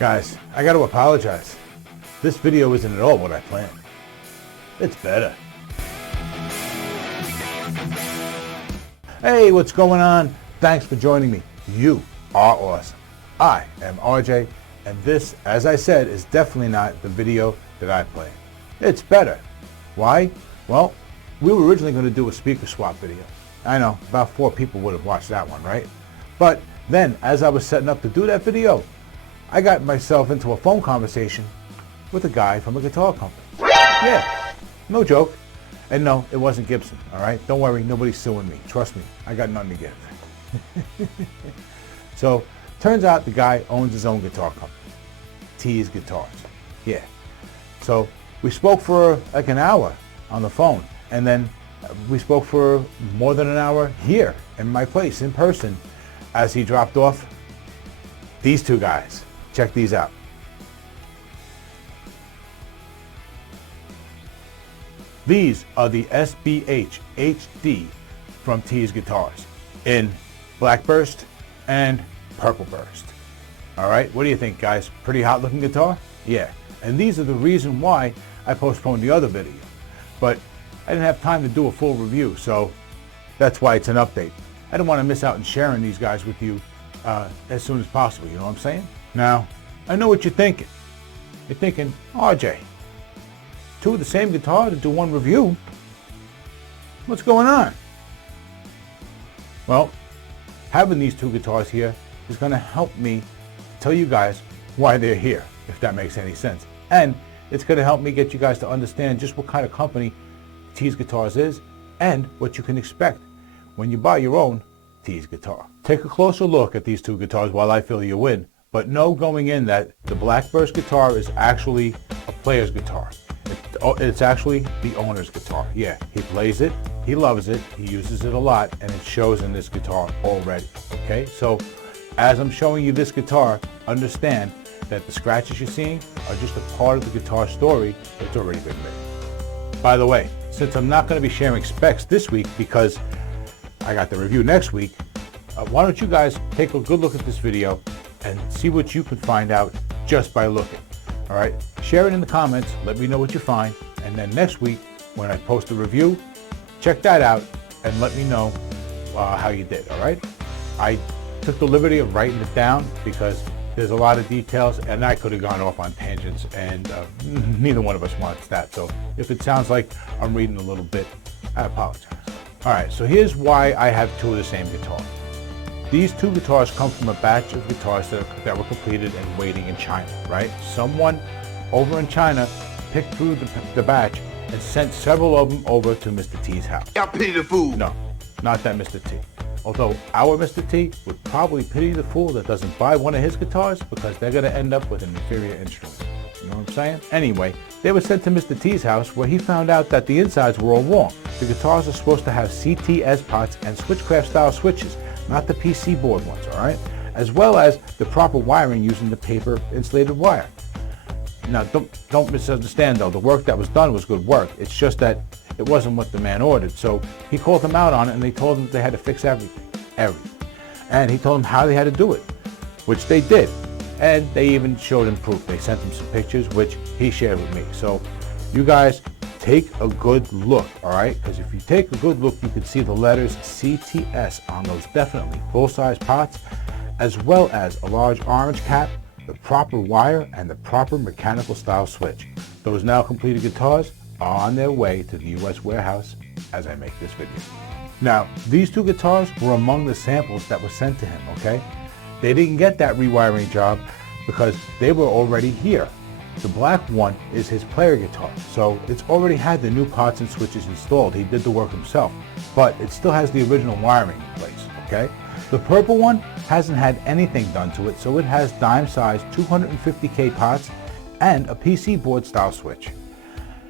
Guys, I gotta apologize. This video isn't at all what I planned. It's better. Hey, what's going on? Thanks for joining me. You are awesome. I am RJ, and this, as I said, is definitely not the video that I planned. It's better. Why? Well, we were originally going to do a speaker swap video. I know, about 4 people would have watched that one, right? But then, as I was setting up to do that video, I got myself into a phone conversation with a guy from a guitar company. Yeah, no joke. And no, it wasn't Gibson, all right? Don't worry, nobody's suing me. Trust me, I got nothing to give. So, turns out the guy owns his own guitar company, Tease Guitars. Yeah. So, we spoke for like an hour on the phone, and then we spoke for more than an hour here in my place, in person, as he dropped off these 2 guys. Check these out. These are the sbh-hd from Tease Guitars in Black Burst and Purple Burst. All right, what do you think, guys? Pretty hot looking guitar? Yeah, and these are the reason why I postponed the other video. But I didn't have time to do a full review, so that's why it's an update. I didn't want to miss out on sharing these guys with you as soon as possible, you know what I'm saying? Now, I know what you're thinking. You're thinking, RJ, 2 of the same guitar to do 1 review? What's going on? Well, having these 2 guitars here is going to help me tell you guys why they're here, if that makes any sense. And it's going to help me get you guys to understand just what kind of company Tease Guitars is and what you can expect when you buy your own Tease guitar. Take a closer look at these 2 guitars while I fill you in, but know going in that the Black Burst guitar is actually a player's guitar. It's actually the owner's guitar. Yeah, he plays it, he loves it, he uses it a lot, and it shows in this guitar already. Okay, so as I'm showing you this guitar, understand that the scratches you're seeing are just a part of the guitar story that's already been written. By the way, since I'm not going to be sharing specs this week because I got the review next week, why don't you guys take a good look at this video and see what you can find out just by looking. All right, share it in the comments, let me know what you find, and then next week when I post a review, check that out and let me know how you did. All right, I took the liberty of writing it down because there's a lot of details and I could have gone off on tangents, and neither one of us wants that. So if it sounds like I'm reading a little bit, I apologize. All right, so here's why I have 2 of the same guitar. These 2 guitars come from a batch of guitars that were completed and waiting in China, right? Someone over in China picked through the batch and sent several of them over to Mr. T's house. I pity the fool. No, not that Mr. T. Although our Mr. T would probably pity the fool that doesn't buy one of his guitars because they're going to end up with an inferior instrument. You know what I'm saying? Anyway, they were sent to Mr. T's house where he found out that the insides were all wrong. The guitars are supposed to have CTS pots and switchcraft style switches, not the PC board ones, all right? As well as the proper wiring using the paper insulated wire. Now, don't misunderstand though, the work that was done was good work. It's just that it wasn't what the man ordered. So he called them out on it and they told him they had to fix everything. And he told them how they had to do it, which they did. And they even showed him proof. They sent him some pictures, which he shared with me. So you guys take a good look, all right? Because if you take a good look, you can see the letters CTS on those definitely full-size pots, as well as a large orange cap, the proper wire, and the proper mechanical style switch. Those now completed guitars are on their way to the U.S. warehouse as I make this video. Now, these 2 guitars were among the samples that were sent to him, okay? They didn't get that rewiring job because they were already here. The black one is his player guitar, so it's already had the new pots and switches installed. He did the work himself, but it still has the original wiring in place, okay? The purple one hasn't had anything done to it, so it has dime-sized 250K pots and a PC board style switch.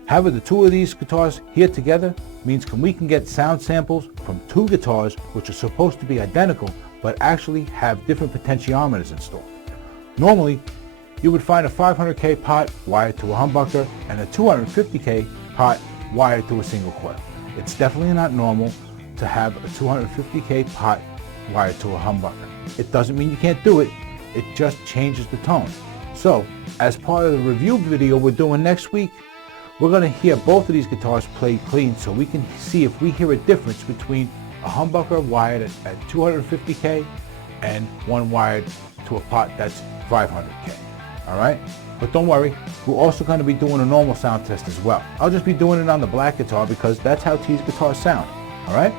Having the 2 of these guitars here together means we can get sound samples from 2 guitars which are supposed to be identical but actually have different potentiometers installed. Normally, you would find a 500K pot wired to a humbucker and a 250K pot wired to a single coil. It's definitely not normal to have a 250K pot wired to a humbucker. It doesn't mean you can't do it, it just changes the tone. So, as part of the review video we're doing next week, we're going to hear both of these guitars played clean so we can see if we hear a difference between a humbucker wired at 250K and one wired to a pot that's 500K. Alright? But don't worry, we're also going to be doing a normal sound test as well. I'll just be doing it on the black guitar because that's how Tease guitars sound. Alright?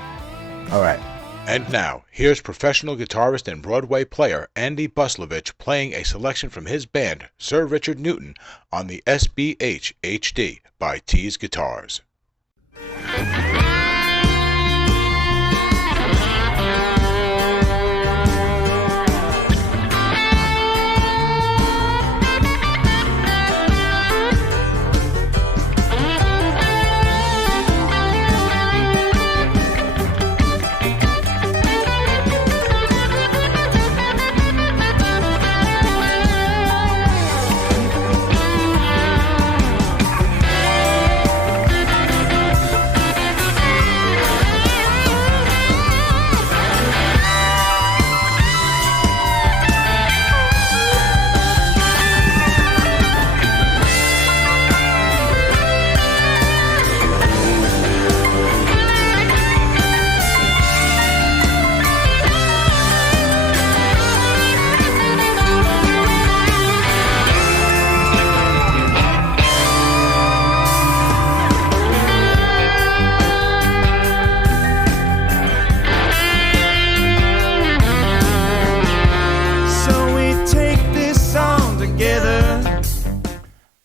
Alright. And now, here's professional guitarist and Broadway player Andy Buslovich playing a selection from his band, Sir Richard Newton, on the sbh-hd by Tease Guitars.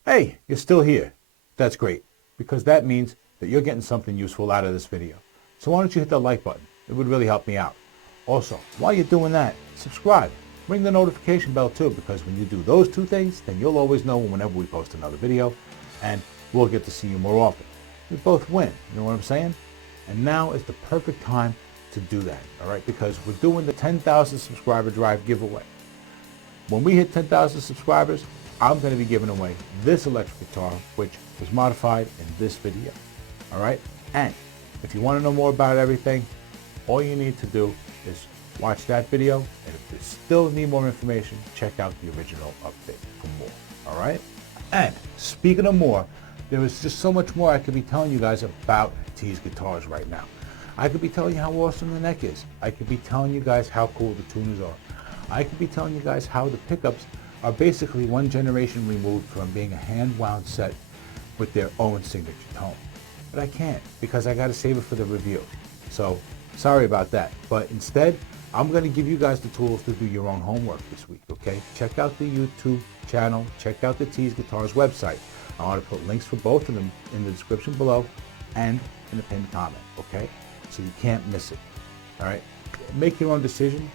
Hey, you're still here. That's great, because that means that you're getting something useful out of this video. So why don't you hit the like button? It would really help me out. Also, while you're doing that, subscribe. Ring the notification bell too, because when you do those two things, then you'll always know whenever we post another video, and we'll get to see you more often. We both win, you know what I'm saying? And now is the perfect time to do that, all right? Because we're doing the 10,000 subscriber drive giveaway. When we hit 10,000 subscribers, I'm going to be giving away this electric guitar, which was modified in this video. All right? And if you want to know more about everything, all you need to do is watch that video. And if you still need more information, check out the original update for more. All right? And speaking of more, there is just so much more I could be telling you guys about Tease guitars right now. I could be telling you how awesome the neck is. I could be telling you guys how cool the tuners are. I could be telling you guys how the pickups are basically one generation removed from being a hand-wound set with their own signature tone. But I can't, because I got to save it for the review. So, sorry about that. But instead, I'm going to give you guys the tools to do your own homework this week, okay? Check out the YouTube channel. Check out the Tease Guitars website. I want to put links for both of them in the description below and in the pinned comment, okay? So you can't miss it, all right? Make your own decision.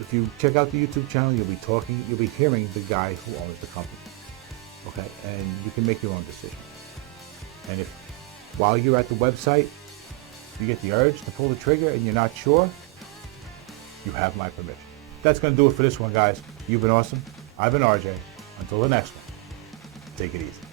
If you check out the YouTube channel, you'll be hearing the guy who owns the company, okay? And you can make your own decision. And if, while you're at the website, you get the urge to pull the trigger and you're not sure, you have my permission. That's going to do it for this one, guys. You've been awesome. I've been RJ. Until the next one, take it easy.